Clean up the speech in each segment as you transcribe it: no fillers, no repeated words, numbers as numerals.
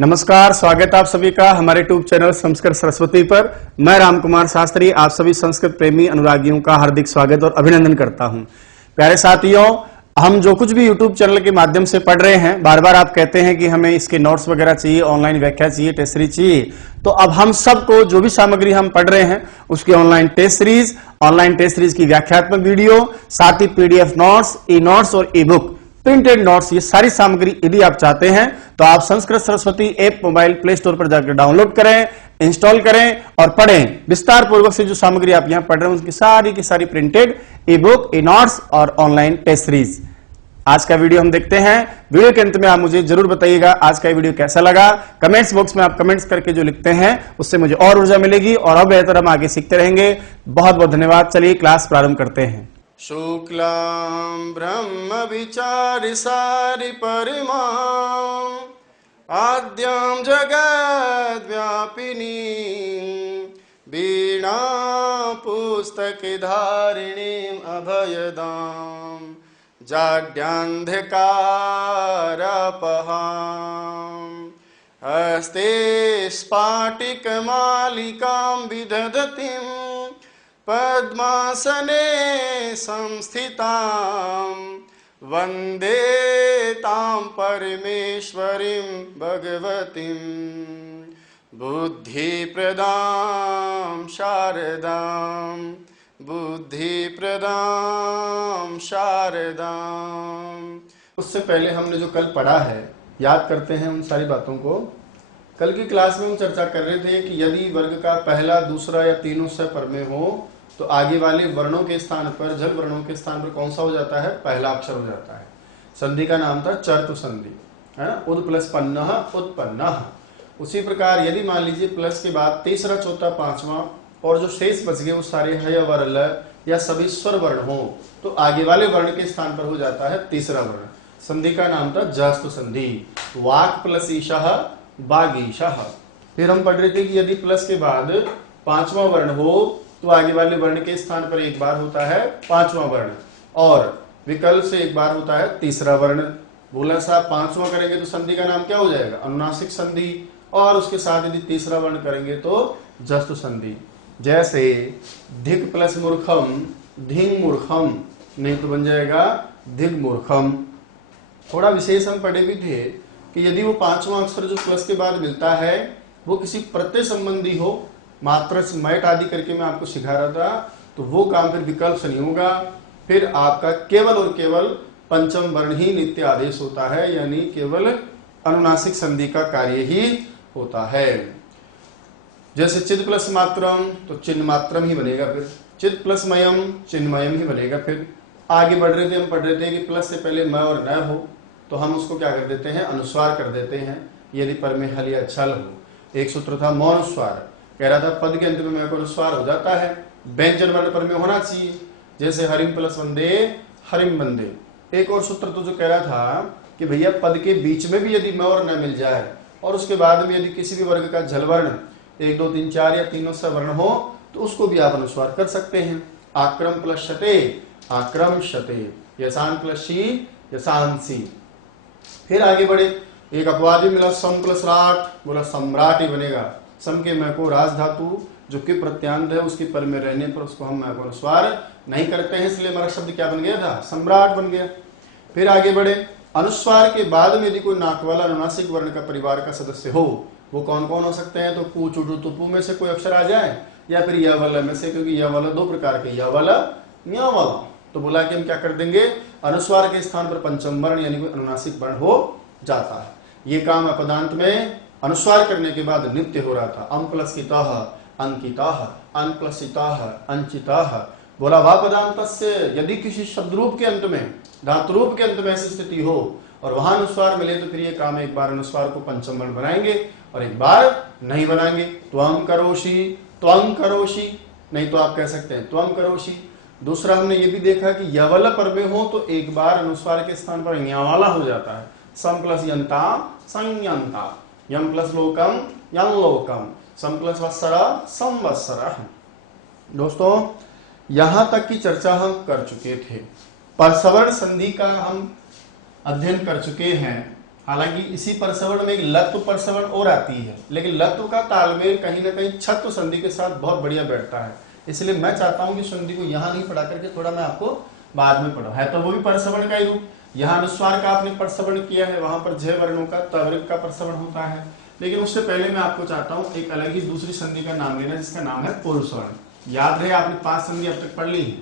नमस्कार, स्वागत आप सभी का हमारे यूट्यूब चैनल संस्कृत सरस्वती पर। मैं राम कुमार शास्त्री आप सभी संस्कृत प्रेमी अनुरागियों का हार्दिक स्वागत और अभिनंदन करता हूं। प्यारे साथियों, हम जो कुछ भी यूट्यूब चैनल के माध्यम से पढ़ रहे हैं, बार बार आप कहते हैं कि हमें इसके नोट्स वगैरह चाहिए, ऑनलाइन व्याख्या चाहिए, टेस्ट सीरीज चाहिए। तो अब हम सबको जो भी सामग्री हम पढ़ रहे हैं उसकी ऑनलाइन टेस्ट सीरीज की व्याख्यात्मक वीडियो, साथ ही पीडीएफ नोट्स, ई नोट्स और ई बुक, प्रिंटेड नोट्स, ये सारी सामग्री यदि आप चाहते हैं तो आप Sanskrit Saraswati app mobile play store पर जाकर डाउनलोड करें, इंस्टॉल करें और पढ़ें। विस्तार पूर्वक से जो सामग्री आप यहां पढ़ रहे हैं उसकी सारी की सारी प्रिंटेड, ई बुक, ई नोट्स और ऑनलाइन टेस्ट सीरीज। आज का वीडियो हम देखते हैं। वीडियो के अंत में आप मुझे जरूर बताइएगा आज का वीडियो कैसा लगा। कमेंट्स बॉक्स में आप कमेंट्स करके जो लिखते हैं उससे मुझे और ऊर्जा मिलेगी और अब बेहतर हम आगे सीखते रहेंगे। बहुत बहुत धन्यवाद। चलिए क्लास प्रारंभ करते हैं। शुक्लां ब्रह्म विचारि सारि परिमां आद्यां जगद्व्यापिनीं वीणा पुस्तकधारिणीं अभयदां जाड्यान्धकारपहां हस्ते स्फाटिकमालिकां विदधतीं पद्मासने संस्थितां वन्दे तां परमेश्वरीं भगवतीं बुद्धिप्रदां शारदां उससे पहले हमने जो कल पढ़ा है याद करते हैं उन सारी बातों को। कल की क्लास में हम चर्चा कर रहे थे कि यदि वर्ग का पहला, दूसरा या तीनों से परमेय हो तो आगे वाले वर्णों के स्थान पर, जल वर्णों के स्थान पर कौन सा हो जाता है? पहला अक्षर हो जाता है। संधि का नाम था चर्तु संधि, है ना। उद प्लस पन्नः उत्पन्नः। उसी प्रकार यदि मान लीजिए प्लस के बाद तीसरा, चौथा, पांचवा और जो शेष बच गए वो सारे हय वर ल या सभी स्वर वर्ण हो तो आगे वाले वर्ण के स्थान पर हो जाता है तीसरा वर्ण। संधि का नाम था जस्तु संधि। वाक प्लस ईशः बागीशः। फिर हम पढ़ रहे थे कि यदि प्लस के बाद पांचवा वर्ण हो तो आगे वाले वर्ण के स्थान पर एक बार होता है पांचवा वर्ण और विकल्प से एक बार होता है तीसरा वर्ण। बोला साहब पांचवा करेंगे तो संधि का नाम क्या हो जाएगा? अनुनासिक संधि। और उसके साथ यदि तीसरा वर्ण करेंगे तो जस्तु संधि। जैसे धिक प्लस मूर्खम धिंग मूर्खम, नहीं तो बन जाएगा धिग मूर्खम। थोड़ा विशेष हम पढ़े भी थे कि यदि वो पांचवा अक्षर जो प्लस के बाद मिलता है वो किसी प्रत्यय संबंधी हो, मात्र मैट आदि करके मैं आपको सिखा रहा था, तो वो काम फिर विकल्प से नहीं होगा। फिर आपका केवल और केवल पंचम वर्ण ही नित्य आदेश होता है, यानी केवल अनुनासिक संधि का कार्य ही होता है। जैसे चिद प्लस मात्रम तो चिन्ह मात्रम ही बनेगा, फिर चिद प्लस मयम चिन्हमयम ही बनेगा। फिर आगे बढ़ रहे थे, हम पढ़ रहे थे कि प्लस से पहले म और न हो तो हम उसको क्या कर देते हैं? अनुस्वार कर देते हैं, यदि पर में हल या छल हो। एक सूत्र था मौनुस्वार, कह रहा था पद के अंत में मैं को अनुस्वार हो जाता है, व्यंजन वर्ण पर में होना चाहिए। जैसे हरिम प्लस वंदे हरिम वंदे। एक और सूत्र तो जो कह रहा था कि भैया पद के बीच में भी यदि म और न मिल जाए और उसके बाद में यदि किसी भी वर्ग का झल वर्ण 1, 2, 3, 4 या तीनों सा वर्ण हो तो उसको भी आप अनुस्वार कर सकते हैं। आक्रम प्लस शते आक्रम शते, यशान प्लस शी यशांसी। फिर आगे बढ़े, एक अपवाद भी मिला सम प्लस राट, बोला सम्राट ही बनेगा। सम के मैं को राज धातु जो कि प्रत्यांत है उसके पर में रहने पर उसको हम मैं को अनुस्वार नहीं करते हैं, इसलिए हमारा शब्द क्या बन गया था? सम्राट बन गया। फिर आगे बढ़े, अनुस्वार के बाद में यदि कोई नाक वाला अनुनासिक वर्ण का परिवार का सदस्य हो वो कौन कौन हो सकते हैं? तो पू चुटू तुपू में से कोई अक्षर आ जाए या फिर य वाला में से, क्योंकि य वाला दो प्रकार के, य वाला न्या वाला। तो बोला कि हम क्या कर देंगे? अनुस्वार के स्थान पर पंचम वर्ण यानी कोई अनुनासिक वर्ण हो जाता है। ये काम अपदांत में अनुस्वार करने के बाद नित्य हो रहा था। अम प्लस किताह अंकिताह, अन प्लस सिताह अंचिताह। बोला वापदांतस्य, यदि किसी शब्द रूप के अंत में, धातु रूप के अंत में ऐसी स्थिति हो और वहां अनुस्वार मिले तो फिर ये काम एक बार अनुस्वार को पंचम वर्ण बनाएंगे और एक बार नहीं बनाएंगे। त्वं करोषि, नहीं तो आप कह सकते हैं त्वं करोषि। दूसरा हमने ये भी देखा कि यवल पर में हो तो एक बार अनुस्वार के स्थान पर वाला हो जाता है। सम प्लस यंता संयंता, यम प्लस लोकम यं लोकम, सम प्लस वत्सरा संवत्सरा। दोस्तों यहां तक की चर्चा हम कर चुके थे। पर सवर्ण संधि का हम अध्ययन कर चुके हैं हालांकि इसी परसवर्ण में एक लत्व परसवर्ण और आती है, लेकिन लत्व का तालमेल कहीं ना कहीं छत्व संधि के साथ बहुत बढ़िया बैठता है। इसलिए मैं चाहता हूं कि संधि को यहाँ नहीं पढ़ा करके थोड़ा मैं आपको बाद में पढ़ा है। तो वो भी परसवर्ण का ही रूप, यहाँ अनुस्वार का आपने परसवर्ण किया है, वहां पर जय वर्णों का तवर्ग का परसवर्ण होता है। लेकिन उससे पहले मैं आपको चाहता हूँ एक अलग ही दूसरी संधि का नाम लेना, जिसका नाम है पूर्व स्वर्ण। याद रहे आपने 5 संधि अब तक पढ़ ली है।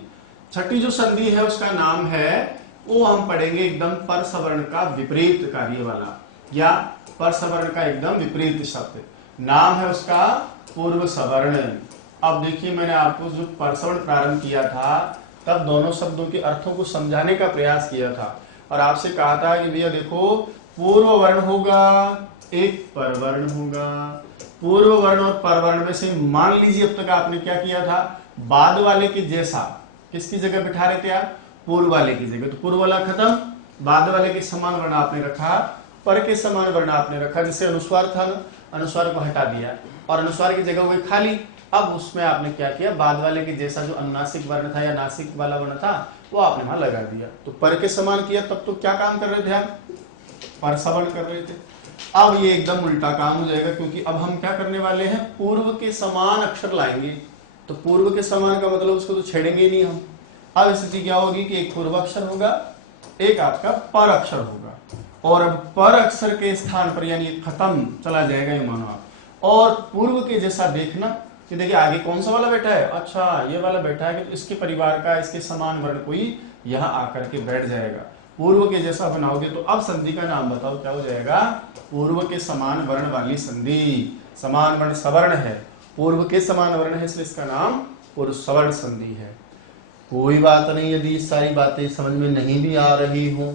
छठी जो संधि है उसका नाम है, वो हम पढ़ेंगे एकदम परसवर्ण का विपरीत कार्य वाला, या परसवर्ण का एकदम विपरीत शब्द, नाम है उसका पूर्व सवर्ण। अब देखिए मैंने आपको जो परसवर्ण प्रारंभ किया था तब दोनों शब्दों के अर्थों को समझाने का प्रयास किया था और आपसे कहा था कि भैया देखो पूर्व वर्ण होगा एक परवर्ण होगा, पूर्व वर्ण और परवर्ण में से मान लीजिए अब तक आपने क्या किया था, बाद वाले के जैसा किसकी जगह बिठा रहे थे आप, पूर्व वाले की जगह। तो पूर्व वाला खत्म, बाद वाले के समान वर्ण आपने रखा, पर के समान वर्ण आपने रखा, जिससे अनुस्वार था ना, अनुस्वार को हटा दिया और अनुस्वार की जगह हुई खाली। अब उसमें आपने क्या किया, बाद वाले के जैसा जो अनुनासिक वर्ण था या नासिक वाला वर्ण था वो आपने वहां लगा दिया। तो पर के समान किया, तब तो क्या काम कर रहे थे आप, परसवर्ण कर रहे थे। अब ये एकदम उल्टा काम हो जाएगा, क्योंकि अब हम क्या करने वाले हैं, पूर्व के समान अक्षर लाएंगे। तो पूर्व के समान का मतलब उसको तो छेड़ेंगे ही नहीं हम। अब स्थिति क्या होगी कि एक पूर्व अक्षर होगा, एक आपका पर अक्षर होगा, और अब पर अक्षर के स्थान पर यानी खत्म चला जाएगा ये मानो आप, और पूर्व के जैसा देखना कि देखिए आगे कौन सा वाला बैठा है, अच्छा ये वाला बैठा है, तो इसके परिवार का इसके समान वर्ण कोई यहाँ आकर के बैठ जाएगा। पूर्व के जैसा बनाओगे तो अब संधि का नाम बताओ क्या हो जाएगा, पूर्व के समान वर्ण वाली संधि। समान वर्ण सवर्ण है, पूर्व के समान वर्ण है, इसलिए इसका नाम पूर्व सवर्ण संधि है। कोई बात नहीं, यदि इस सारी बातें समझ में नहीं भी आ रही हो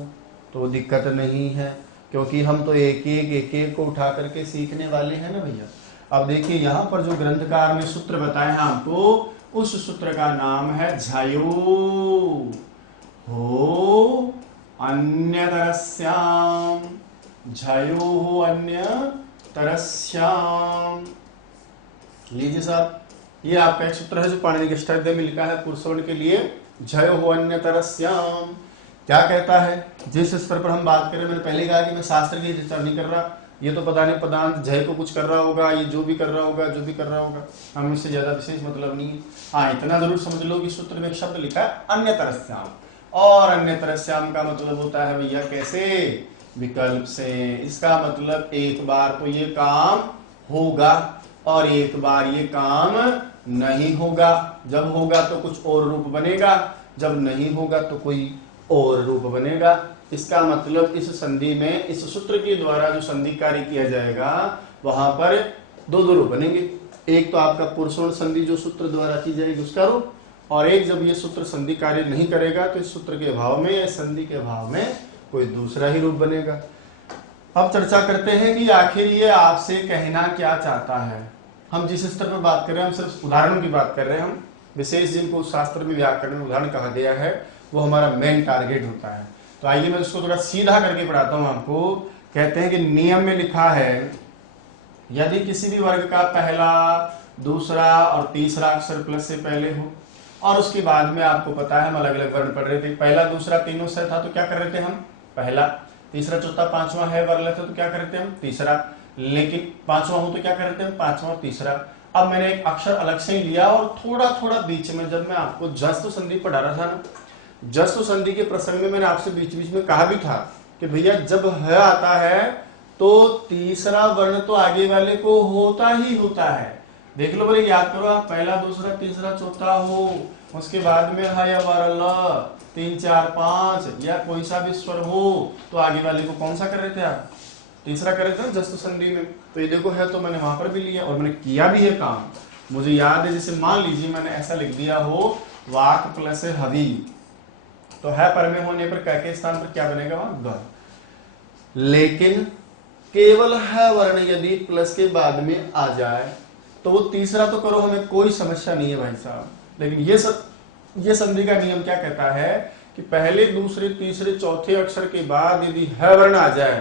तो दिक्कत नहीं है, क्योंकि हम तो एक एक को उठा करके सीखने वाले हैं ना भैया। अब देखिए यहाँ पर जो ग्रंथकार ने सूत्र बताए हैं हमको, उस सूत्र का नाम है झयो हो अन्यतरस्याम, झयो हो अन्यतरस्याम। लीजिए साहब, ये आपका एक सूत्र है जो पाणिनि के अष्टाध्यायी में लिखा है पुरुषवर्ण के लिए, झयो हो अन्यतरस्याम। क्या कहता है, जिस स्तर पर हम बात करें, मैंने पहले कहा कि मैं शास्त्र की चर्चा नहीं कर रहा, ये तो पता नहीं पदांत जय को कुछ कर रहा होगा, ये जो भी कर रहा होगा, जो भी कर रहा होगा, हमें इससे ज्यादा विशेष मतलब नहीं है। हाँ इतना जरूर समझ लो कि सूत्र में एक शब्द लिखा है अन्यतरस्याम, और अन्यतरस्याम का मतलब होता है भैया कैसे, विकल्प से। इसका मतलब एक बार तो ये काम होगा और एक बार ये काम नहीं होगा। जब होगा तो कुछ और रूप बनेगा, जब नहीं होगा तो कोई और रूप बनेगा। इसका मतलब इस संधि में इस सूत्र के द्वारा जो संधि कार्य किया जाएगा वहां पर दो रूप बनेंगे। एक तो आपका पुरुषोण संधि जो सूत्र द्वारा की जाएगी उसका रूप, और एक जब ये सूत्र संधि कार्य नहीं करेगा तो इस सूत्र के अभाव में या संधि के अभाव में कोई दूसरा ही रूप बनेगा। अब चर्चा करते हैं कि आखिर ये आपसे कहना क्या चाहता है। हम जिस स्तर पर बात कर रहे हैं हम सिर्फ उदाहरणों की बात कर रहे हैं, हम विशेष जिनको शास्त्र में व्याकरण में उदाहरण कहा गया है वो हमारा मेन टारगेट होता है। तो आइए मैं उसको थोड़ा सीधा करके पढ़ाता हूं आपको। कहते हैं कि नियम में लिखा है, यदि किसी भी वर्ग का पहला, दूसरा और तीसरा अक्षर प्लस से पहले हो, और उसके बाद में आपको पता है हम अलग अलग वर्ण पढ़ रहे थे, पहला दूसरा तीनों से था तो क्या कर रहे थे हम पहला, तीसरा चौथा पांचवा है वर्ण था तो क्या कर रहे थे हम तीसरा, लेकिन पांचवा हो तो क्या कर रहे थे हम पांचवा और तीसरा। अब मैंने एक अक्षर अलग से ही लिया और थोड़ा थोड़ा बीच में, जब मैं आपको जस्तु संधि पढ़ा रहा था ना, जस्तु संधि के प्रसंग में मैंने आपसे बीच बीच में कहा भी था कि भैया जब ह आता है तो तीसरा वर्ण तो आगे वाले को होता ही होता है। देख लो बोले, याद करो आप, पहला दूसरा तीसरा चौथा हो, उसके बाद में ह या ल 3 4 5 या कोई सा भी स्वर हो तो आगे वाले को कौन सा कर रहे थे आप, तीसरा कर रहे थे जस्तु संधि में। तो ये देखो है, तो मैंने वहां पर भी लिया और मैंने किया भी है काम, मुझे याद है। जैसे मान लीजिए मैंने ऐसा लिख दिया हो वाक प्लस हवि, तो है पर में होने पर क के स्थान पर क्या बनेगा वहां ग। लेकिन केवल है वर्ण यदि प्लस के बाद में आ जाए तो वो तीसरा तो करो, हमें कोई समस्या नहीं है भाई साहब। लेकिन ये संधि का नियम क्या कहता है कि पहले दूसरे तीसरे चौथे अक्षर के बाद यदि है वर्ण आ जाए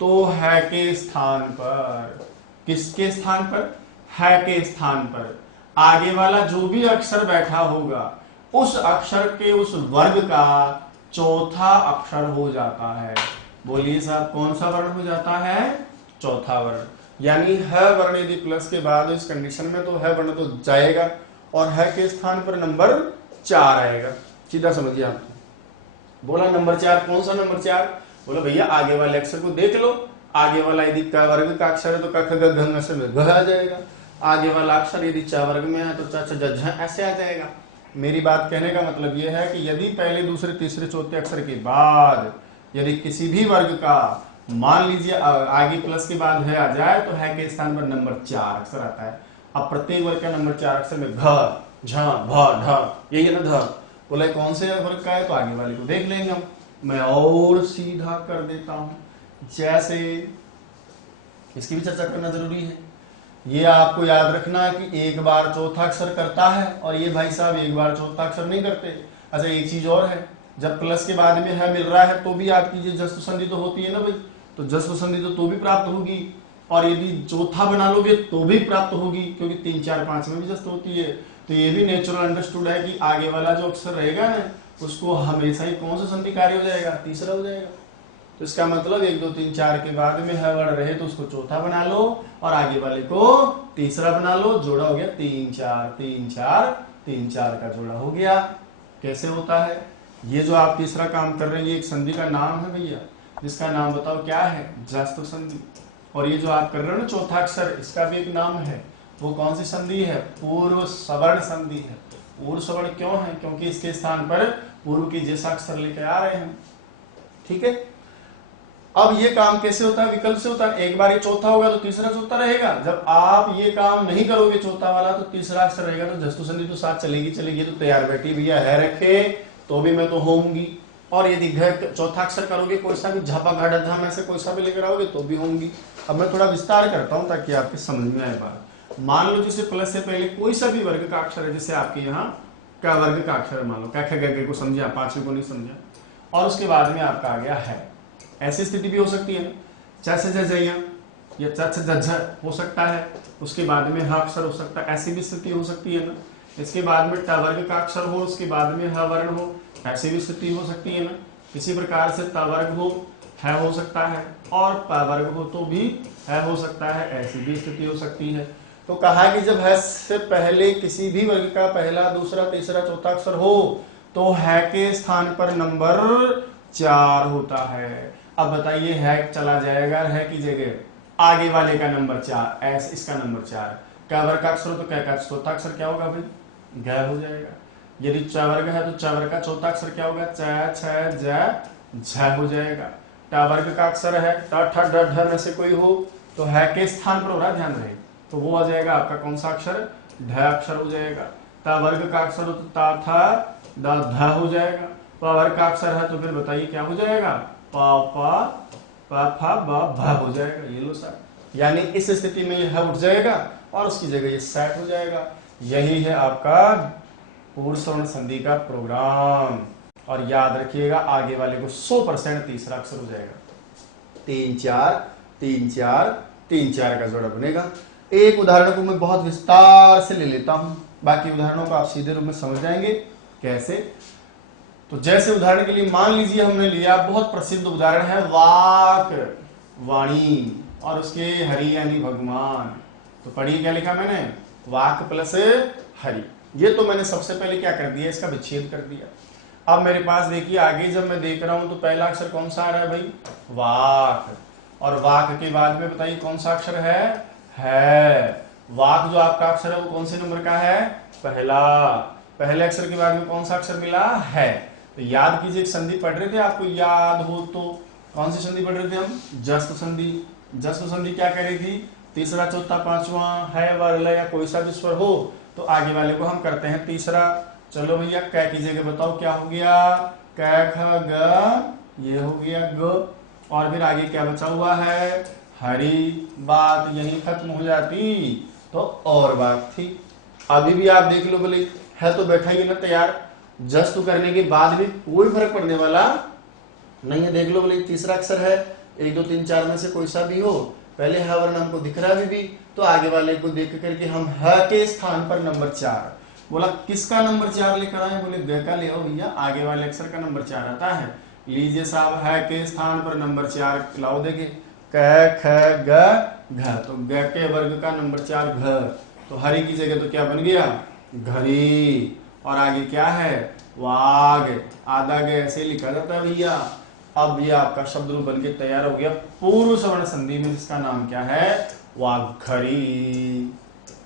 तो है के स्थान पर, किसके स्थान पर, है के स्थान पर आगे वाला जो भी अक्षर बैठा होगा उस अक्षर के उस वर्ग का चौथा अक्षर हो जाता है। बोलिए साहब कौन सा वर्ण हो जाता है? चौथा वर्ण। यानी ह वर्ण यदि प्लस के बाद इस कंडीशन में, तो ह वर्ण तो जाएगा और ह के स्थान पर नंबर 4 आएगा। सीधा समझिए आप। बोला नंबर 4, कौन सा नंबर 4? बोला भैया आगे वाले अक्षर को देख लो। आगे वाला यदि क वर्ग का अक्षर है तो क ख ग घ से में घ आ जाएगा। आगे वाला अक्षर यदि च वर्ग में है तो च छ ज झ ऐसे आ जाएगा। मेरी बात कहने का मतलब यह है कि यदि पहले दूसरे तीसरे चौथे अक्षर के बाद यदि किसी भी वर्ग का मान लीजिए आगे प्लस के बाद है आ जाए तो है के स्थान पर नंबर 4 अक्षर आता है। अब प्रत्येक वर्ग का नंबर 4 अक्षर में घ झ भ ढ यही है ना ध। बोला कौन से वर्ग का है तो आगे वाले को देख लेंगे हम। मैं और सीधा कर देता हूं, जैसे इसकी भी चर्चा करना जरूरी है। ये आपको याद रखना है कि एक बार चौथा अक्षर करता है और ये भाई साहब एक बार चौथा अक्षर नहीं करते। अच्छा एक चीज और है, जब प्लस के बाद में है मिल रहा है तो भी आपकी जस्व संधि तो होती है ना भाई, तो जस्व संधि तो भी प्राप्त होगी। और यदि चौथा बना लोगे तो भी प्राप्त होगी, क्योंकि 3 4 5 में भी जस्व होती है। तो ये भी नेचुरल अंडरस्टूड है कि आगे वाला जो अक्षर रहेगा ना उसको हमेशा ही कौन सा संधि कार्य हो जाएगा? तीसरा हो जाएगा। तो इसका मतलब 1 2 3 4 के बाद में है वर्ण रहे तो उसको चौथा बना लो और आगे वाले को तीसरा बना लो। जोड़ा हो गया 3 4 3 4 3 4 का जोड़ा हो गया। कैसे होता है ये जो आप तीसरा काम कर रहे हैं? ये एक संधि का नाम है भैया, जिसका नाम बताओ क्या है? जस्व संधि। और ये जो आप कर रहे हो ना चौथा अक्षर, इसका भी एक नाम है। वो कौन सी संधि है? पूर्व सवर्ण संधि है। पूर्व सवर्ण क्यों है? क्योंकि इसके स्थान पर पूर्व की जैसा अक्षर लेकर आ रहे हैं। ठीक है। अब ये काम कैसे होता है? विकल्प से होता है। एक बार ये चौथा होगा तो तीसरा चौथा रहेगा। जब आप ये काम नहीं करोगे चौथा वाला तो तीसरा अक्षर रहेगा, तो जस्तु संधि तो साथ चलेगी चलेगी। तो तैयार बैठी भैया है रखे तो भी मैं तो होंगी। और यदि चौथा अक्षर करोगे कोई सा भी झपा घड़ा धा में से कोई सा भी लेकर आओगे तो भी होंगी। अब मैं थोड़ा विस्तार करता हूं ताकि आपके समझ में आए बात। मान लो जैसे प्लस से पहले कोई सा भी वर्ग का अक्षर है, जैसे आपके यहाँ का वर्ग का अक्षर मान लो, क ख ग को समझा, पांचवें को नहीं समझा, और उसके बाद में आपका आ गया है। ऐसी स्थिति भी हो सकती है ना, च छ ज या च छ ज झ हो सकता है। उसके बाद में ह अक्षर हो सकता है, ऐसी भी स्थिति हो सकती है ना। इसके बाद में ट वर्ग का अक्षर हो, उसके बाद में ह वर्ण हो, ऐसी भी स्थिति हो सकती है ना। इसी प्रकार से त वर्ग हो सकता है, और प वर्ग हो तो भी है हो सकता है, ऐसी भी स्थिति हो सकती है। तो कहा कि जब है से पहले किसी भी वर्ग का पहला दूसरा तीसरा चौथा अक्षर हो तो है के स्थान पर नंबर 4 होता है। अब बताइए है चला जाएगा है की जगह आगे वाले का नंबर 4, ऐसे इसका नंबर 4। क वर्ग का अक्षर हो तो क का चौथा अक्षर क्या होगा भाई? ग हो जाएगा। यदि च वर्ग है तो च वर्ग का चौथा अक्षर क्या होगा? च छ ज झ हो जाएगा। ट वर्ग का अक्षर है ट ठ ड ढ में से कोई हो तो है के स्थान पर हो रहा, ध्यान रहे, तो वो आ जाएगा आपका कौन सा अक्षर? ढ अक्षर हो जाएगा। त वर्ग का अक्षर हो तो ता था द ध हो जाएगा। प वर्ग का अक्षर है तो फिर बताइए क्या हो जाएगा? प फ ब भ हो जाएगा। ये लो सर, यानी इस स्थिति में यह उठ जाएगा और उसकी जगह ये सेट हो जाएगा। यही है आपका पूर्व सवर्ण संधि का प्रोग्राम। और याद रखिएगा आगे वाले को 100% तीसरा अक्षर हो जाएगा। 3 4 3 4 3 4 का जोड़ा बनेगा। एक उदाहरण को मैं बहुत विस्तार से ले लेता हूं, बाकी उदाहरणों को आप सीधे रूप में समझ जाएंगे। कैसे? तो जैसे उदाहरण के लिए मान लीजिए हमने लिया, बहुत प्रसिद्ध उदाहरण है वाक वाणी और उसके हरि यानी भगवान। तो पढ़िए क्या लिखा मैंने? वाक प्लस हरि। ये तो मैंने सबसे पहले क्या कर दिया? इसका विच्छेद कर दिया। अब मेरे पास देखिए आगे जब मैं देख रहा हूं तो पहला अक्षर कौन सा आ रहा है भाई? वाक। और वाक के बाद में बताइए कौन सा अक्षर है? वाक जो आपका अक्षर है वो कौन से नंबर का है? पहला। पहले अक्षर के बाद में कौन सा अक्षर मिला? है। तो याद कीजिए, एक संधि पढ़ रहे थे, आपको याद हो तो कौन सी संधि पढ़ रहे थे हम? जस्व संधि। जस्व संधि क्या कह रही थी? तीसरा चौथा पांचवा है वर्ल या कोई सा भी स्वर हो तो आगे वाले को हम करते हैं तीसरा। चलो भैया कै की जगह बताओ क्या हो गया? क ख ग, ये हो गया ग, और फिर आगे क्या बचा हुआ है? हरि। बात यही खत्म हो जाती तो और बात थी। अभी भी आप देख लो, बोले है तो बैठा ही ना तैयार, जस्ट करने के बाद भी कोई फर्क पड़ने वाला नहीं है। देख लो, बोले तीसरा अक्षर है, 1 2 3 4 में से कोई सा भी हो, पहले ह वर्ण हमको दिख रहा है भी तो आगे वाले को देख करके हम ह के स्थान पर नंबर 4। बोला किसका नंबर 4 लेकर आए? बोले ग का ले आओ भैया, आगे वाले अक्षर का नंबर 4 आता है। लीजिए साहब, है के स्थान पर नंबर 4 लाओ देखे, क ख ग घ, तो ग के वर्ग का नंबर 4 घ, तो हरी की जगह तो क्या बन गया, घरी। और आगे क्या है, वाग, आधा ग ऐसे लिखा जाता है भैया। अब ये आपका शब्द रूप बन के तैयार हो गया पूर्व सवर्ण संधि में, जिसका नाम क्या है, वाघरी।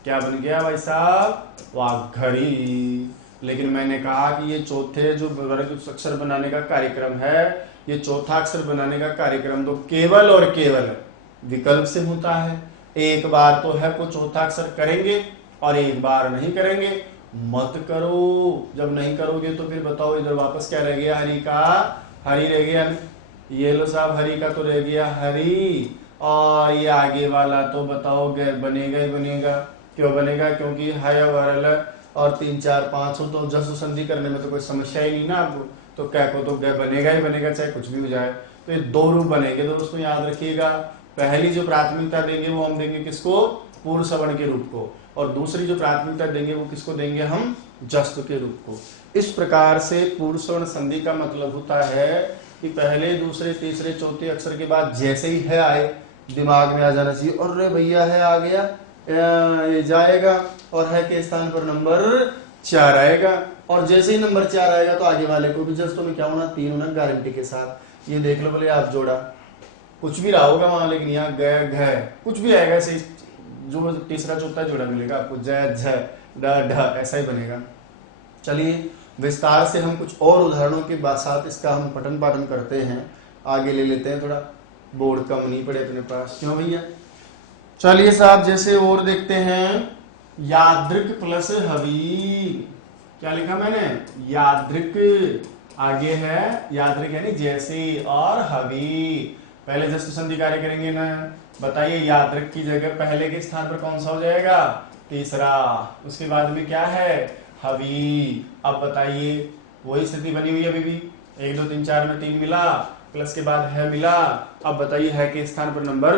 क्या बन गया भाई साहब, वाघरी। लेकिन मैंने कहा कि ये चौथे जो वर्ग अक्षर बनाने का कार्यक्रम है, ये चौथा अक्षर बनाने का कार्यक्रम तो केवल और केवल विकल्प से होता है। एक बार तो है को चौथा अक्षर करेंगे और एक बार नहीं करेंगे। मत करो, जब नहीं करोगे तो फिर बताओ इधर वापस क्या रह गया, हरी का हरी रह गया। ये लो साहब, हरी का तो रह गया हरी, और ये आगे वाला तो बताओ बनेगा ही बनेगा। क्यों बनेगा, क्योंकि है वरल और 3 4 5 हो, तो जस संधि करने में तो कोई समस्या ही नहीं ना आपको, तो क्या को तो बनेगा ही बनेगा, चाहे कुछ भी हो जाए। तो ये 2 रूप बनेंगे दोस्तों, याद रखिएगा। पहली जो प्राथमिकता देंगे वो हम देंगे किसको, पूर्व सवर्ण के रूप को, और दूसरी जो प्राथमिकता देंगे वो किसको देंगे, हम जस्व के रूप को। इस प्रकार से पूर्व सवर्ण संधि का मतलब होता है कि पहले दूसरे तीसरे चौथे अक्षर के बाद जैसे ही है आए, दिमाग में आ जाना चाहिए, और रे भैया है आ गया, ये जाएगा, और है के स्थान पर नंबर 4 आएगा। और जैसे ही नंबर 4 आएगा तो आगे वाले को भी जस्ट में क्या होना, 3 होना गारंटी के साथ। ये देख लो बोले आप जोड़ा कुछ भी रहा होगा वहां, लेकिन यहाँ ग घ कुछ भी आएगा ऐसे, जो तीसरा चौथा जोड़ा मिलेगा आपको, ज झ ड ढ ऐसा ही बनेगा। चलिए विस्तार से हम कुछ और उदाहरणों के साथ इसका हम पठन पाठन करते हैं, आगे ले लेते हैं। थोड़ा बोर्ड कम नहीं पड़े अपने पास, क्यों भैया। चलिए साहब, जैसे और देखते हैं, यादृक प्लस हवी। क्या लिखा मैंने, यादृक, आगे है यादृक यानी जैसे, और हवी। पहले जस्ट संधि कार्य करेंगे ना, बताइए यादृक की जगह पहले के स्थान पर कौन सा हो जाएगा, तीसरा। उसके बाद में क्या है, हवी। अब बताइए वही स्थिति बनी हुई है अभी भी, 1 2 3 4 में 3 मिला, प्लस के बाद है मिला। अब बताइए है के स्थान पर नंबर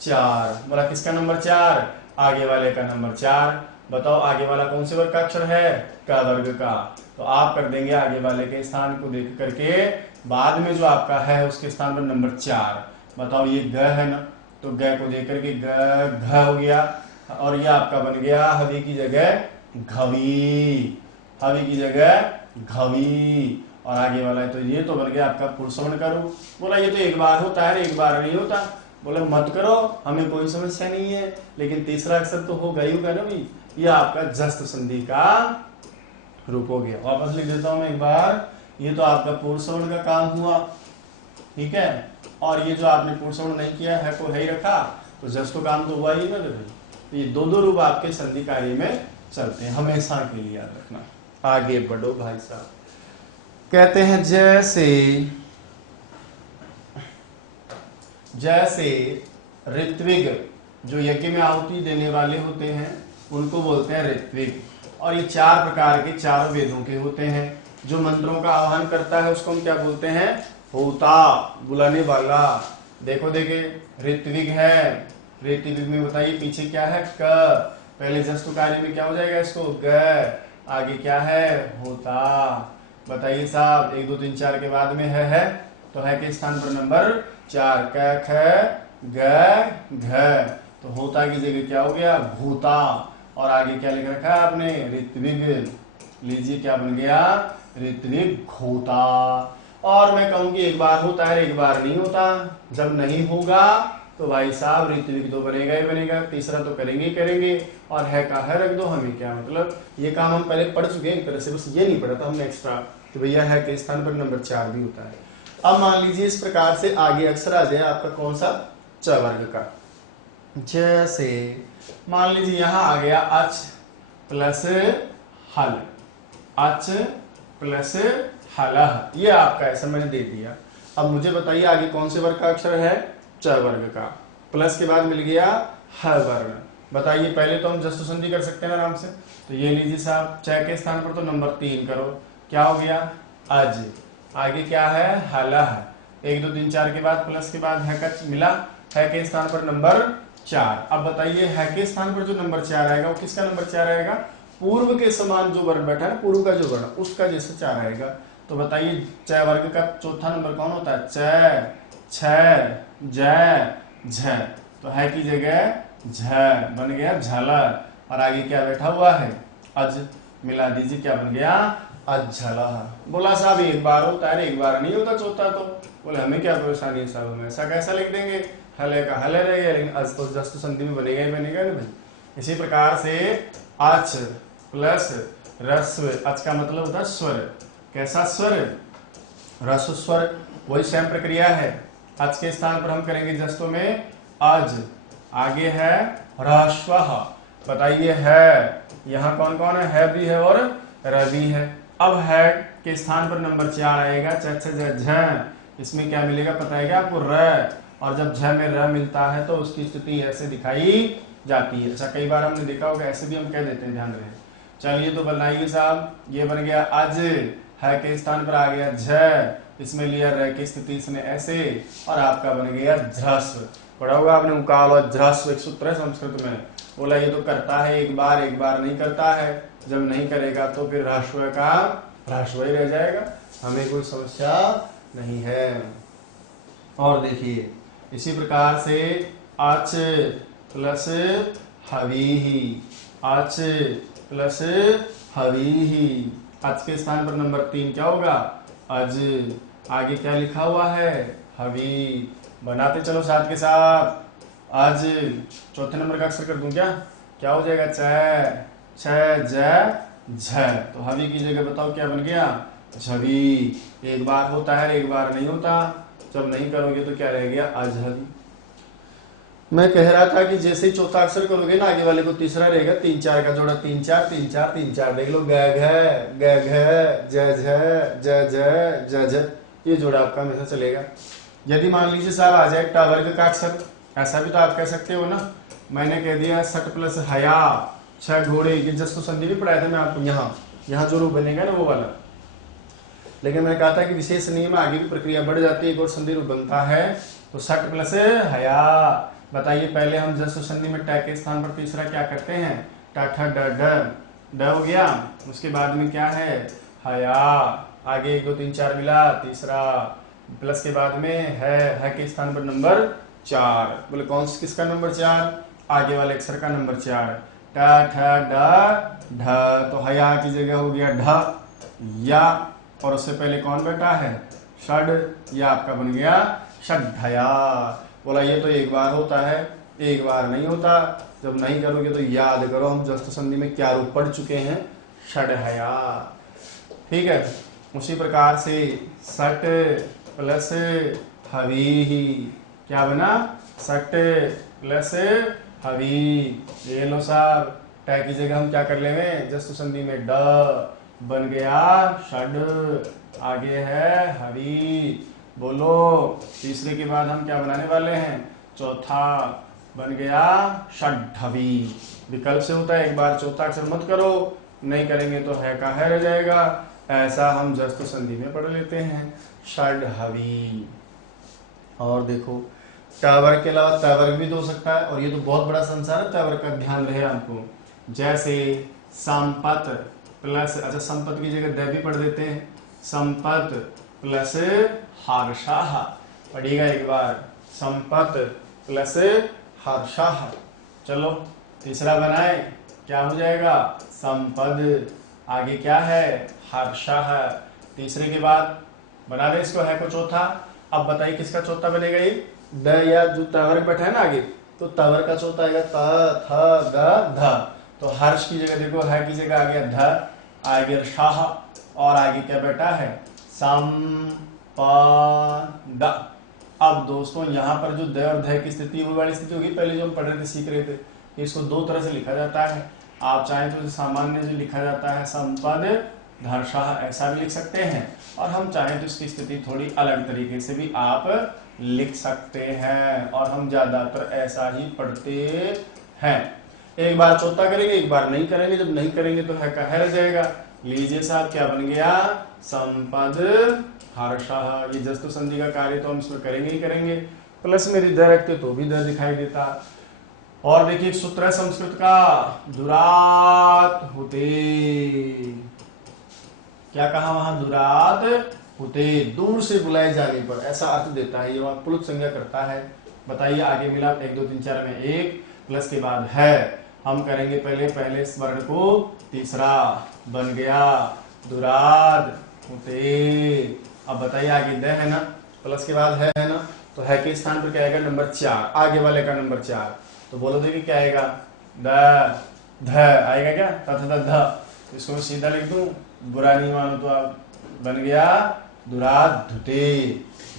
4, बोला किसका नंबर 4, आगे वाले का नंबर 4। बताओ आगे वाला कौन से वर्ग का अक्षर है, क वर्ग का। तो आप कर देंगे आगे वाले के स्थान को देख करके, बाद में जो आपका है उसके स्थान पर नंबर 4। बताओ ये ग है ना, तो ग को देख करके ग घ हो गया, और ये आपका बन गया हवी की जगह घवी, हवी की जगह घवी। और आगे वाला है तो ये तो बन गया आपका पुरुष सवर्ण का रूप। बोला ये तो एक बार होता है, एक बार नहीं होता। बोले मत करो, हमें कोई समस्या नहीं है, लेकिन तीसरा अक्षर तो होगा ही होगा ना भाई। ये आपका जस्त संधि का रूप हो गया। वापस लिख देता हूं मैं एक बार, ये तो आपका पूर्व सवर्ण का काम हुआ, ठीक है। और ये जो आपने पूर्व सवर्ण नहीं किया है को है ही रखा, तो जस्ट तो काम तो हुआ ही ना भाई। तो ये 2 रूप आपके संधि कार्य में चलते हैं, हमेशा के लिए याद रखना। आगे बढ़ो भाई साहब, कहते हैं जैसे ऋत्विग, जो यज्ञ में आहुति देने वाले होते हैं उनको बोलते हैं ऋत्विग। और ये 4 प्रकार के 4 वेदों के होते हैं। जो मंत्रों का आह्वान करता है उसको हम क्या बोलते हैं, होता, बुलाने वाला। देखो देखे ऋत्विग है, ऋत्विग में बताइए पीछे क्या है, क, पहले जस्ट कार्य में क्या हो जाएगा इसको, ग, आगे क्या है, होता। बताइए साहब 1 2 3 4 के बाद में है, तो है के स्थान पर नंबर 4, क ख ग घ, तो होता की जगह क्या हो गया, भूता। और आगे क्या लिख रखा है आपने, ऋत्विग। लीजिए क्या बन गया, ऋत्विग घोता। और मैं कहूंगी एक बार होता है एक बार नहीं होता। जब नहीं होगा तो भाई साहब ऋत्विक तो बनेगा ही बनेगा, तीसरा तो करेंगे ही करेंगे, और है का है रख दो, हमें क्या मतलब। ये काम हम पहले पढ़ चुके हैं एक तरह से, बस ये नहीं पढ़ा था हमने एक्स्ट्रा कि भैया है के स्थान पर नंबर 4 भी होता है। अब मान लीजिए इस प्रकार से आगे अक्षर आ जाए आपका कौन सा, च वर्ग का। जैसे मान लीजिए यहां आ गया अच प्लस हल, अच प्लस हलह, ये आपका ऐसा मैंने दे दिया। अब मुझे बताइए आगे कौन से वर्ग का अक्षर है, च वर्ग का, प्लस के बाद मिल गया ह वर्ण। बताइए पहले तो हम जस्ट संधि कर सकते हैं आराम से, तो ये लीजिए साहब, च के स्थान पर तो नंबर 3 करो, क्या हो गया, अज। आगे क्या है, हलह। 1 2 3 4 के बाद प्लस के बाद है का मिला, है के स्थान पर नंबर 4। अब बताइए है के स्थान पर जो नंबर 4 आएगा वो किसका नंबर 4 आएगा, पूर्व के समान जो वर्ण बैठा है, पूर्व का जो वर्ण उसका जैसे 4 आएगा। तो बताइए च वर्ग का चौथा नंबर कौन होता है? च, छ, ज, झ। तो है की जगह झ बन गया झला, और आगे क्या बैठा हुआ है? अज। मिला दीजिए, क्या बन गया? अझला। बोला साहब एक बार होता है, एक बार नहीं होता चौथा। तो बोले हमें क्या परेशानी है साहब, हम ऐसा कैसा लिख देंगे, हले का हले रहेगा, लेकिन अज तो जस्ट संधि में बनेगा ही बनेगा ना भाई। इसी प्रकार से अच प्लस रस्व, अच का मतलब होता है स्वर। कैसा स्वर? रस्व स्वर। वही सेम प्रक्रिया है। अच के स्थान पर हम करेंगे जस्तों में अज, आगे है ह्रस्व। बताइए है, यहाँ कौन कौन है भी है और र भी है। अब है के स्थान पर नंबर 4 आएगा, च छ ज झ। इसमें क्या मिलेगा पता है क्या आपको? र। और जब झ में र मिलता है तो उसकी स्थिति ऐसे दिखाई जाती है। अच्छा, कई बार हमने देखा होगा ऐसे भी हम कह देते हैं, ध्यान रहे। चलिए तो बनाइए साहब, ये बन गया अज, है के स्थान पर आ गया झ, इसमें लिया र की स्थिति इसने ऐसे, और आपका बन गया ध्रस्व। पढ़ा होगा आपने उकाल और ध्रस्व, एक सूत्र है संस्कृत में। बोला ये तो करता है एक बार नहीं करता है। जब नहीं करेगा तो फिर ह्रस्व का ह्रस्व ही रह जाएगा, हमें कोई समस्या नहीं है। और देखिए इसी प्रकार से अच प्लस हवीहि, अच प्लस हवीहि। अच के स्थान पर नंबर 3 क्या होगा? अज। आगे क्या लिखा हुआ है? हवी। बनाते चलो साथ के साथ। अज चौथे नंबर का अक्षर कर दूं क्या हो जाएगा? च, छ, ज, झ। तो हवी की जगह बताओ क्या बन गया? झवी। एक बार होता है, एक बार नहीं होता। जब नहीं करोगे तो क्या रह गया? अझवी। मैं कह रहा था कि जैसे ही चौथा अक्षर करोगे ना, आगे वाले को तीसरा रहेगा। 3 4 का जोड़ा 3 4 3 4 3 4। देख लो, ग घ, ग घ, ज झ, ज झ, ज झ। ये जोड़ा आपका हमेशा चलेगा। यदि मान लीजिए साहब आ जाए टा वर्ग का अक्षर, ऐसा भी तो आप कह सकते हो ना। मैंने कह दिया सट प्लस हया, 6 घोड़े। ये जस्ट संधि भी पढ़ाया था मैं आपको। यहाँ जो रूप बनेगा ना वो वाला। लेकिन मैंने कहा था कि विशेष नियम आगे भी प्रक्रिया बढ़ जाती है, एक और संधि रूप बनता है। तो सट प्लस हया। बताइए पहले हम जस्ट संधि में ट के स्थान पर तीसरा क्या करते हैं? ट ठ ड ड, ड हो गया। उसके बाद में क्या है? हया। आगे 1 2 3 4 मिला, तीसरा प्लस के बाद में है के स्थान पर नंबर 4। बोले कौन किसका नंबर 4? आगे वाले अक्षर का नंबर 4। ट ठ ड ढ। तो हया की जगह हो गया ढ या, और उससे पहले कौन बैठा है? षड। या आपका बन गया षड्ढया। बोला ये तो एक बार होता है, एक बार नहीं होता। जब नहीं करोगे तो याद करो हम जस्त संधि में क्या रूप पढ़ चुके हैं? षड्ढया। ठीक है। उसी प्रकार से सट प्लस हवीहि, क्या बना? सट प्लस हवी। ये लो साहब, ट की जगह हम क्या कर लेंगे? जस्त संधि में ड बन गया षड, आगे है हवी। बोलो तीसरे के बाद हम क्या बनाने वाले हैं? चौथा बन गया षड्ढवी। विकल्प से होता है, एक बार चौथा अक्षर मत करो, नहीं करेंगे तो है का है रह जाएगा। ऐसा हम जस्त संधि में पढ़ लेते हैं, षड्ढवी। और देखो टावर के अलावा तवर्ग भी तो हो सकता है, और ये तो बहुत बड़ा संसार है तवर्ग का, ध्यान रहे आपको। जैसे संपत प्लस, अच्छा संपत की जगह द भी पढ़ देते हैं। संपत प्लस हर्षः, पढ़िएगा एक बार। संपत प्लस हर्षः। चलो तीसरा बनाए, क्या हो जाएगा? संपद। आगे क्या है? हर्षः। तीसरे के बाद बना दे इसको, है को चौथा। अब बताइए किसका चौथा बनेगा? ये द या जो तवर्ग बैठा है ना आगे, तो तवर्ग का चौथा आएगा त थ द ध। तो हर्ष की जगह देखो, है की जगह आ गया ध, आगे शाह, और आगे क्या बैठा है? संपद। अब दोस्तों यहाँ पर जो द और ध की स्थिति वो वाली स्थिति होगी, पहले जो हम पढ़ रहे थे, सीख रहे थे। इसको 2 तरह से लिखा जाता है। आप चाहें तो सामान्य जो लिखा जाता है संपद धर्षः, ऐसा भी लिख सकते हैं, और हम चाहें तो इसकी स्थिति थोड़ी अलग तरीके से भी आप लिख सकते हैं, और हम ज्यादातर ऐसा ही पढ़ते हैं। एक बार चौथा करेंगे, एक बार नहीं करेंगे। जब नहीं करेंगे तो है का है रह जाएगा। लीजिए साहब, क्या बन गया? संपद हर्षः। ये जस्तु संधि का कार्य तो हम इसमें करेंगे ही करेंगे, प्लस में द रखते तो भी द दिखाई देता। और देखिए एक सूत्र है संस्कृत का, दुरात होते। क्या कहा वहां? दुराद हुते, दूर से बुलाए जाने पर, ऐसा अर्थ देता है। ये वहां पुलुत संज्ञा करता है। बताइए आगे मिला 1 2 3 4 में 1 प्लस के बाद है। हम करेंगे पहले इस वर्ण को तीसरा, बन गया दुराद हुते। अब बताइए आगे द है ना, प्लस के बाद है ना, तो है के स्थान पर क्या आएगा? नंबर 4, आगे वाले का नंबर 4। तो बोलो देखिए क्या आएगा? द ध आएगा क्या? तथा ध। इसको मैं सीधा लिख दूं, बुरा नहीं मानो तो आप, बन गया दुराद धुते।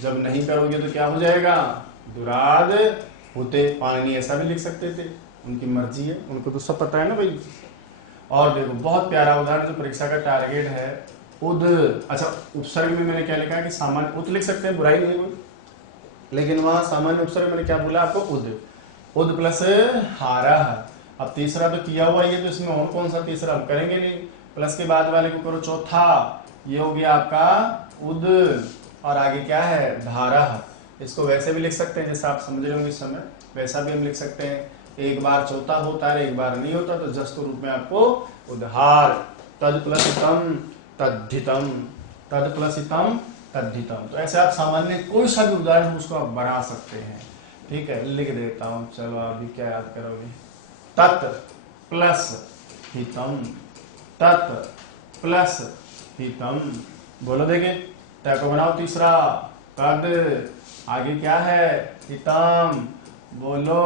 जब नहीं करोगे तो क्या हो जाएगा? दुराद हुते। पाणिनि ऐसा भी लिख सकते थे, उनकी मर्जी है, उनको तो सब पता है ना भाई। और देखो बहुत प्यारा उदाहरण जो परीक्षा का टारगेट है, उद। अच्छा, उपसर्ग में मैंने क्या लिखा है कि सामान्य उत लिख सकते हैं, बुराई नहीं कोई, लेकिन वहां सामान्य उपसर्ग मैंने क्या बोला आपको? उद। उद प्लस हारह। अब तीसरा तो किया हुआ ये, तो इसमें और कौन सा तीसरा हम करेंगे नहीं। प्लस के बाद वाले को करो चौथा, ये हो गया आपका उद। और आगे क्या है? धारह। इसको वैसे भी लिख सकते हैं जैसा आप समझ रहे होंगे इस समय, वैसा भी हम लिख सकते हैं। एक बार चौथा होता है, एक बार नहीं होता, तो जस के रूप में आपको उद्धार। तद प्लस इतम तद्धितम, तद प्लस इतम तद्धितम। तो ऐसे आप सामान्य कोई सा भी उदाहरण उसको आप बना सकते हैं। ठीक है, लिख देता हूं। चलो अभी क्या याद करोगे? तत् प्लस हितम, तत् प्लस हितम। बोलो देखे, तय को बनाओ तीसरा, तद, आगे क्या है? हितम। बोलो,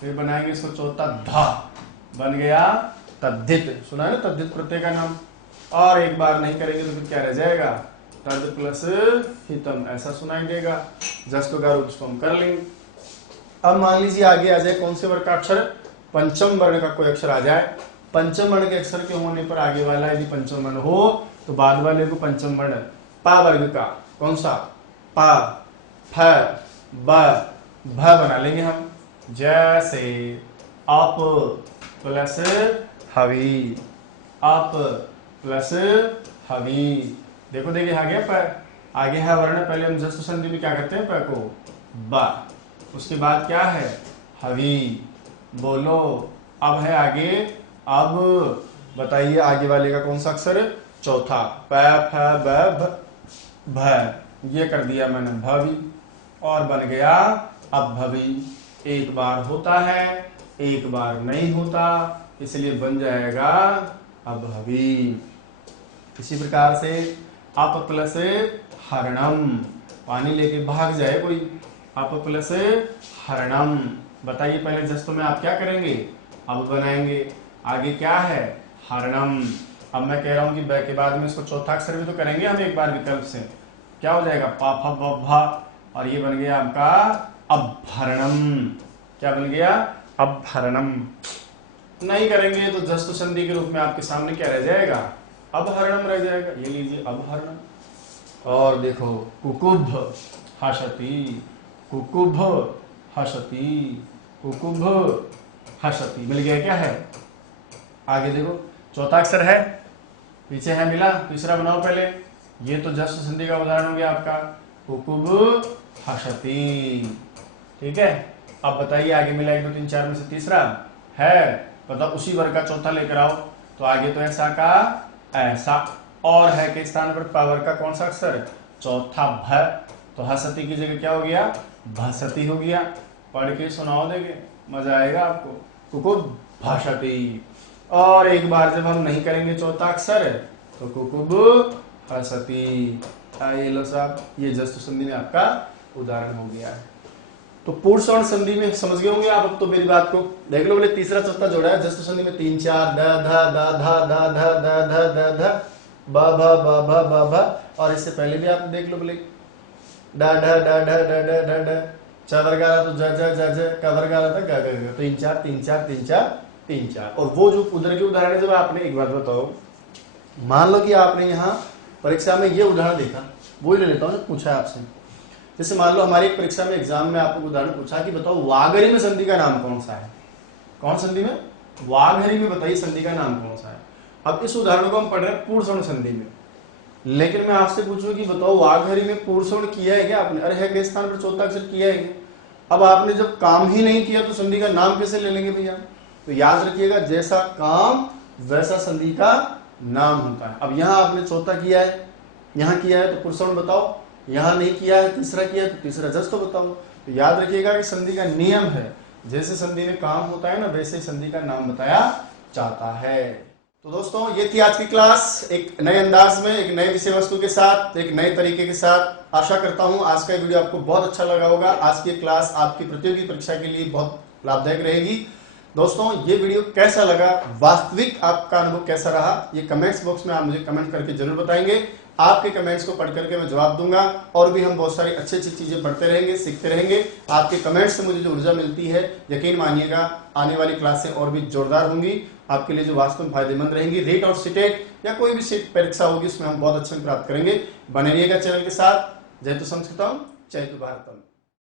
फिर बनाएंगे इसको चौथा, धा, बन गया तद्धित। सुना है ना तद्धित प्रत्यय का नाम। और एक बार नहीं करेंगे तो फिर क्या रह जाएगा? तद प्लस हितम, ऐसा सुनाई देगा। जस्ट का रूप इसको हम कर लेंगे। अब मान लीजिए आगे आ जाए कौन से वर्ग का अक्षर? पंचम वर्ण का कोई अक्षर आ जाए। पंचम वर्ण के अक्षर के होने पर आगे वाला यदि पंचम वर्ण हो तो बाद वाले को पंचम वर्ण पा वर्ग का कौन सा? पा, फ, ब, भ बना लेंगे हम। जैसे अप प्लस हवी, अप प्लस हवी। देखो देखिए आ गया प, आगे है वर्ण, पहले हम जस्ट संधि में क्या करते हैं? प को ब, उसके बाद क्या है? हवी। बोलो, अब है आगे अब। बताइए आगे वाले का कौन सा अक्षर? चौथा, प फ ब भ। ये कर दिया मैंने भवी, और बन गया अब भवी। एक बार होता है, एक बार नहीं होता, इसलिए बन जाएगा अब भवी। इसी प्रकार से अप प्लस हरणम, पानी लेके भाग जाए कोई, अप प्लस हरणम। बताइए पहले जस्ट में आप क्या करेंगे? अब बनाएंगे। आगे क्या है? हरणम। अब मैं कह रहा हूं कि ब के बाद में इसको चौथा अक्षर भी तो करेंगे हम एक बार विकल्प से। क्या हो जाएगा? पा फ ब भ, और ये बन गया आपका अपहरणम। क्या बन गया? अपहरणम। नहीं करेंगे तो जस्ट संधि के रूप में आपके सामने क्या रह जाएगा? अपहरणम रह जाएगा। ये लीजिए अपहरणम। और देखो कुकुभ हसती, कुकुभ हसती, कुकुभ हसती, मिल गया। क्या है? आगे देखो चौथा अक्षर है, पीछे है मिला, तीसरा बनाओ पहले। ये तो जस्ट संधि का उदाहरण हो गया आपका, कुकुभ हसती। ठीक है, अब बताइए आगे मिला 1 2 3 4 में से तीसरा है, मतलब उसी वर्ग का चौथा लेकर आओ। तो आगे तो ऐसा का ऐसा, और है के स्थान पर पावर का कौन सा अक्षर? चौथा भ। तो हसती की जगह क्या हो गया? भसती हो गया। पढ़ के सुनाओ, देखे मजा आएगा आपको। कुकुभ भाषती। और एक बार जब हम नहीं करेंगे चौथा अक्षर तो कुकुभ हसती। ये लो साहब, ये जस्ट संधि में आपका उदाहरण हो गया है। तो पूर्ण सवर्ण संधि में समझ गए होंगे आप। अब तो मेरी बात को देख लो, बोले तीसरा चौथा जोड़ा है जस्ट संधि में 3 4 द ध द ध द ध द ध द ध ब भ ब भ ब भ। और इससे पहले भी आप देख लो, बोले ड ढ ड ढ ड ड ढ ढ, च वर्ग आ रहा तो ज ज ज ज, क वर्ग आ रहा था ग ग ग। 3 4 3 4 3 4 3 4। और वो जो उधर के उदाहरण है, जब आपने एक बात बताओ, मान लो कि आपने यहाँ परीक्षा में ये उदाहरण देखा, वो ही ले लेता हूँ जो पूछा है आपसे। जैसे मान लो हमारी एक परीक्षा में एग्जाम में आपको उदाहरण पूछा कि बताओ वाघरी में संधि का नाम कौन सा है? कौन संधि में? वाघरी में बताइए संधि का नाम कौन सा है? अब इस उदाहरण को हम पढ़ रहे हैं पूर्ण सवर्ण संधि में, लेकिन मैं आपसे पूछूं कि बताओ वाघरी में पूर्ण सवर्ण किया है क्या आपने? अरे है के स्थान पर चौथा अक्षर किया है क्या? अब आपने जब काम ही नहीं किया तो संधि का नाम कैसे ले लेंगे भैया? तो याद रखिएगा, जैसा काम वैसा संधि का नाम होता है। अब यहाँ आपने चौथा किया है, यहाँ किया है तो पुरुषों बताओ, यहाँ नहीं किया है तीसरा किया है तो तीसरा जज तो बताओ। तो याद रखिएगा कि संधि का नियम है, जैसे संधि में काम होता है ना वैसे ही संधि का नाम बताया जाता है। तो दोस्तों ये थी आज की क्लास, एक नए अंदाज में, एक नए विषय वस्तु के साथ, एक नए तरीके के साथ। आशा करता हूं आज का वीडियो आपको बहुत अच्छा लगा होगा। आज की क्लास आपकी प्रतियोगी परीक्षा के लिए बहुत लाभदायक रहेगी। दोस्तों ये वीडियो कैसा लगा, वास्तविक आपका अनुभव कैसा रहा, ये कमेंट्स बॉक्स में आप मुझे कमेंट करके जरूर बताएंगे। आपके कमेंट्स को पढ़ करके मैं जवाब दूंगा और भी हम बहुत सारी अच्छी अच्छी चीजें पढ़ते रहेंगे, सीखते रहेंगे। आपके कमेंट्स से मुझे जो ऊर्जा मिलती है, यकीन मानिएगा आने वाली क्लासें और भी जोरदार होंगी, आपके लिए जो वास्तव में फायदेमंद रहेंगी। रीट और सीटेट या कोई भी सीट परीक्षा होगी उसमें हम बहुत अच्छे प्राप्त करेंगे। बने रहिएगा चैनल के साथ। जय तो संस्कृतम, जय तो भारतम।